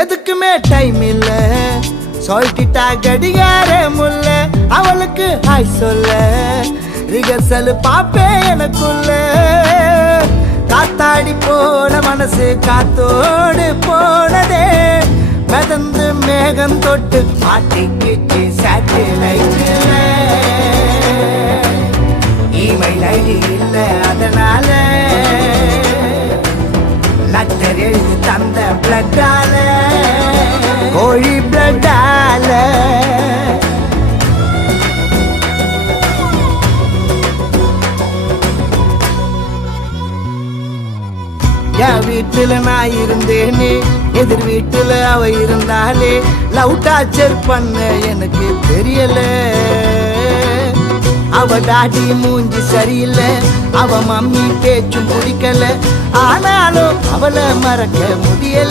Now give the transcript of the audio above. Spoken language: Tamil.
எதுக்குமே டைம் இல்ல சொல்லிட்டா கடிகார முல்ல அவளுக்கு ஹாய் சொல்ல ரிகர்சல் பாப்பே எனக்குள்ள காத்தாடி போன மனசு காத்தோடு போனதே மிதந்து மேகம் தொட்டு மாட்டிக்கிட்டு சேட்டலைட்ல இமெயில் ஐடி இல்ல அதனால லெட்டர் எழுதி தந்த பிளட்டால கோழி பிளட்டால என் வீட்டுல நான் இருந்தேனே எதிர் வீட்டுல அவ இருந்தாலே லவ் டார்ச்சர் பண்ண எனக்கு தெரியல அவ டாடி மூஞ்சி சரியில்லை அவ மம்மி பேச்சும் பிடிக்கல ஆனாலும் அவளை மறக்க முடியல